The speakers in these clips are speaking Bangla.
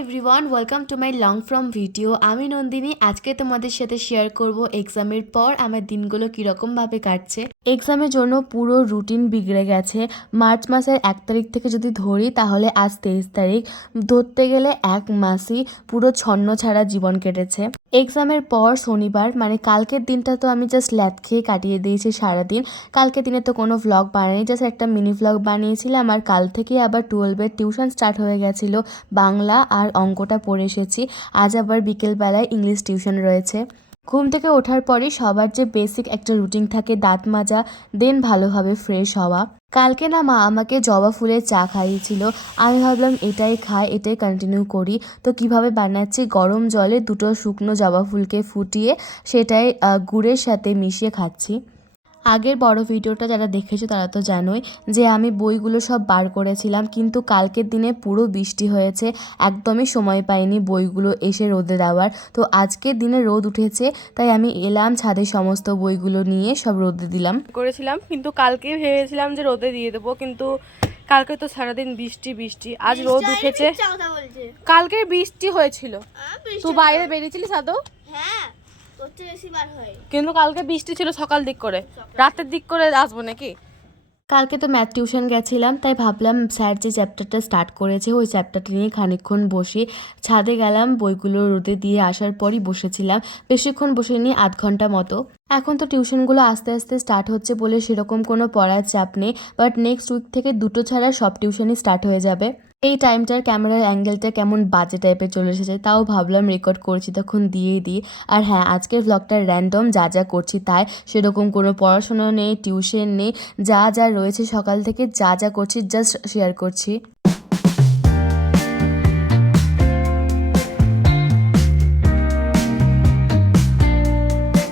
Everyone, welcome to my long form video. আমি নন্দিনী। আজকে তোমাদের সাথে শেয়ার করব এক্সামের পর আমার দিনগুলো কীরকমভাবে কাটছে। এক্সামের জন্য পুরো রুটিন বিগড়ে গেছে। মার্চ মাসের 1 তারিখ থেকে যদি ধরি তাহলে আজ 23 তারিখ, ধরতে গেলে 1 মাসই পুরো ছন্ন ছাড়া জীবন কেটেছে। এক্সামের পর শনিবার মানে কালকের দিনটা তো আমি জাস্ট ল্যাদ খেয়ে কাটিয়ে দিয়েছি সারাদিন। কালকে দিনে তো কোনো ভ্লগ বানাইনি, জাস্ট একটা মিনি ভ্লগ বানিয়েছিলাম। আর কাল থেকে আবার 12-এর টিউশন স্টার্ট হয়ে গেছিলো। বাংলা আর অঙ্কটা পড়ে এসেছি। আজ আবার বিকেলবেলায় ইংলিশ টিউশন রয়েছে। ঘুম থেকে ওঠার পরই সবার যে বেসিক একটা রুটিন থাকে, দাঁত মাজা, দেন ভালোভাবে ফ্রেশ হওয়া। কালকে না মা আমাকে জবা ফুলের চা খাইয়েছিল। আমি ভাবলাম এটাই খাই, এটাই কন্টিনিউ করি। তো কিভাবে বানাচ্ছি, গরম জলে 2টো শুকনো জবা ফুলকে ফুটিয়ে সেটাই গুড়ের সাথে মিশিয়ে খাচ্ছি। আগের বড় ভিডিওটা যারা দেখেছো তারা তো জানোই যে আমি বইগুলো সব বার করেছিলাম, কিন্তু কালকের দিনে পুরো বৃষ্টি হয়েছে, একদমই সময় পাইনি বইগুলো এসে রোদে দেওয়ার। তো আজকের দিনে রোদ উঠেছে, তাই আমি এলাম ছাদে, সমস্ত বইগুলো নিয়ে সব রোদে দিলাম করেছিলাম। কিন্তু কালকে ভেবেছিলাম যে রোদে দিয়ে দেবো, কিন্তু কালকে তো সারাদিন বৃষ্টি বৃষ্টি, আজ রোদ উঠেছে। কালকে বৃষ্টি হয়েছিল, তুই বাইরে বেরিয়েছিলিস আদৌ? হ্যাঁ, বেশি বার হয়। কিন্তু কালকে বৃষ্টি ছিল সকাল দিক করে, রাতের দিক করে আসবো নাকি? কালকে তো ম্যাথ টিউশন গেছিলাম, তাই ভাবলাম স্যার যে চ্যাপ্টারটা স্টার্ট করেছে ওই চ্যাপ্টারটা নিয়ে খানিকক্ষণ বসি। ছাদে গেলাম, বইগুলো রোদে দিয়ে আসার পরই বসেছিলাম। বেশিক্ষণ বসিনি, আধ ঘন্টা মতো। এখন তো টিউশনগুলো আস্তে আস্তে স্টার্ট হচ্ছে বলে সেরকম কোনো পড়ার চাপ নেই, বাট নেক্সট উইক থেকে 2টো ছাড়া সব টিউশনই স্টার্ট হয়ে যাবে। এই টাইমটার ক্যামেরার অ্যাঙ্গেলটা কেমন বাজে টাইপের চলে এসেছে, তাও ভাবলাম রেকর্ড করছি তখন দিয়েই দিই। আর হ্যাঁ, আজকের ভ্লগটা র্যান্ডম, যা যা করছি তাই, সেরকম কোনো পড়াশোনা নেই, টিউশন নেই, যা যা রয়েছে সকাল থেকে যা যা করছি জাস্ট শেয়ার করছি।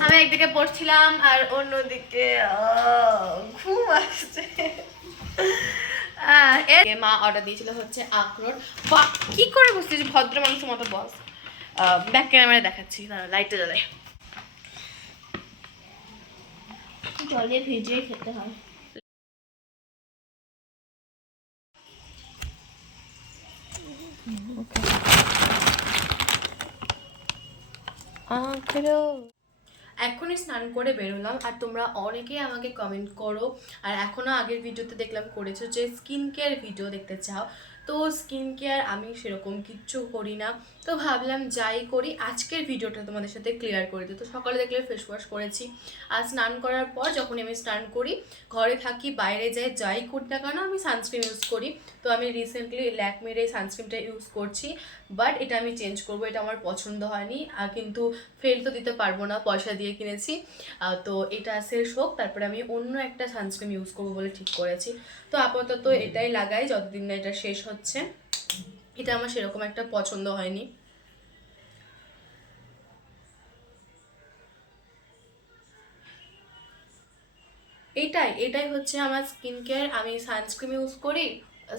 আমি একদিকে পড়ছিলাম আর অন্যদিকে ঘুম আসছে। মা অর্ডার দিয়েছিল হচ্ছে আখরোট। কি করে বসছিস ভদ্র মানুষের মতো বস। ব্যাক ক্যামেরায় দেখাচ্ছি, লাইটটা জ্বালাই। জলে ভেজে খেতে হয়। এখনই স্নান করে বেরোলাম, আর তোমরা অনেকেই আমাকে কমেন্ট করো, আর এখনও আগের ভিডিওতে দেখলাম করেছো যে স্কিন কেয়ার ভিডিও দেখতে চাও। তো স্কিন কেয়ার আমি সেরকম কিচ্ছু করি না, তো ভাবলাম যাই করি আজকের ভিডিওটা তোমাদের সাথে ক্লিয়ার করে দিই। তো সকালে দেখলে ফেস ওয়াশ করেছি, আর স্নান করার পর যখন আমি স্নান করি, ঘরে থাকি বাইরে যাই, যাই করি না কেন আমি সানস্ক্রিন ইউজ করি। তো আমি রিসেন্টলি ল্যাকমের এই সানস্ক্রিনটা ইউজ করছি, বাট এটা আমি চেঞ্জ করবো, এটা আমার পছন্দ হয়নি। আর কিন্তু ফেল তো দিতে পারবো না, পয়সা দিয়ে কিনেছি। তো এটা শেষ হোক, তারপরে আমি অন্য একটা সানস্ক্রিন ইউজ করবো বলে ঠিক করেছি। তো আপাতত এটাই লাগাই যতদিন না এটা শেষ হচ্ছে। এটা আমার সেরকম একটা পছন্দ হয়নি। এটাই হচ্ছে আমার স্কিন কেয়ার। আমি সানস্ক্রিন ইউজ করি,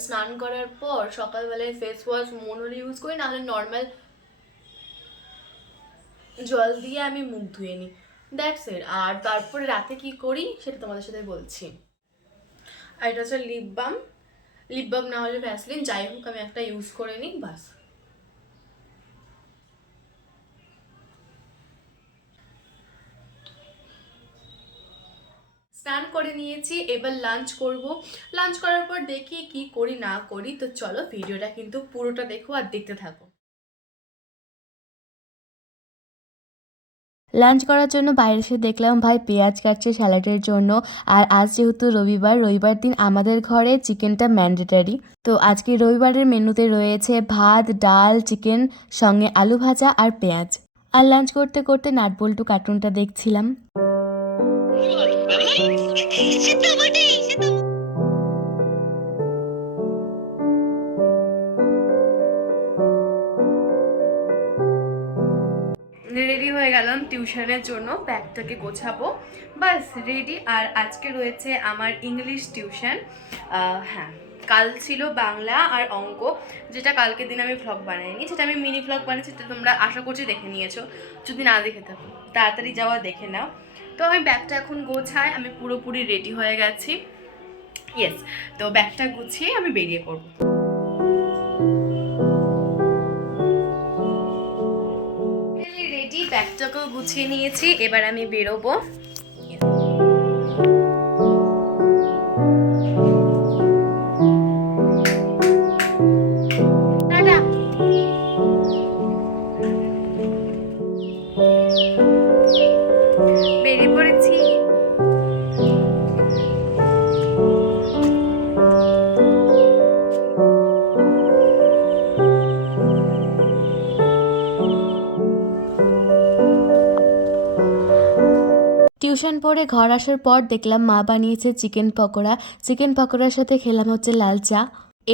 স্নান করার পর সকালবেলায় ফেস ওয়াশ মন হলে ইউজ করি, নাহলে নর্মাল জল দিয়ে আমি মুখ ধুয়ে নিই, দ্যাটস ইট। আর তারপরে রাতে কি করি সেটা তোমাদের সাথে বলছি। আর এটা হচ্ছে লিপ বাম না হলে ভ্যাসলিন, যাই হোক আমি একটা ইউজ করে নিই, বাস। স্নান করে নিয়েছি, এবার লাঞ্চ করব। লাঞ্চ করার পর দেখি কি করি না করি। তো চলো ভিডিওটা কিন্তু পুরোটা দেখো আর দেখতে থাকো। লাঞ্চ করার জন্য বাইরে এসে দেখলাম ভাই পেঁয়াজ কাটছে স্যালাডের জন্য। আর আজ যেহেতু রবিবার দিন আমাদের ঘরে চিকেনটা ম্যান্ডেটারি। তো আজকে রবিবারের মেনুতে রয়েছে ভাত, ডাল, চিকেন, সঙ্গে আলু ভাজা আর পেঁয়াজ। আর লাঞ্চ করতে করতে নাটবল্টু কার্টুনটা দেখছিলাম। রেডি হয়ে গেলাম টিউশনের জন্য, ব্যাগটাকে গোছাবো, বাস রেডি। আর আজকে রয়েছে আমার ইংলিশ টিউশন। হ্যাঁ, কাল ছিল বাংলা আর অঙ্ক, যেটা কালকে দিন আমি ভ্লগ বানাইনি, সেটা আমি মিনি ভ্লগ বানিয়েছি, সেটা তোমরা আশা করছি দেখে নিয়েছো। যদি না দেখে থাকো তাড়াতাড়ি যাওয়া দেখে নাও। তো আমি ব্যাগটা এখন গোছাই, আমি পুরোপুরি রেডি হয়ে গেছি। ইয়েস, তো ব্যাগটা গুছিয়ে আমি বেরিয়ে পড়বো। গুছিয়ে নিয়েছি, এবার আমি বেরোবো। টাটা। বেরিয়ে পড়েছি। টিউশন পড়ে ঘর আসার পর দেখলাম মা বানিয়েছে চিকেন পকোড়া। চিকেন পকোড়ার সাথে খেলাম হচ্ছে লাল চা।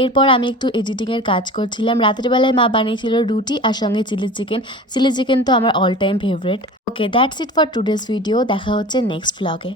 এরপর আমি একটু এডিটিংয়ের কাজ করছিলাম। রাতের বেলায় মা বানিয়েছিল রুটি আর সঙ্গে চিলি চিকেন। চিলি চিকেন তো আমার all time favourite. Okay, that's it for today's video. দেখা হচ্ছে নেক্সট ভ্লগে।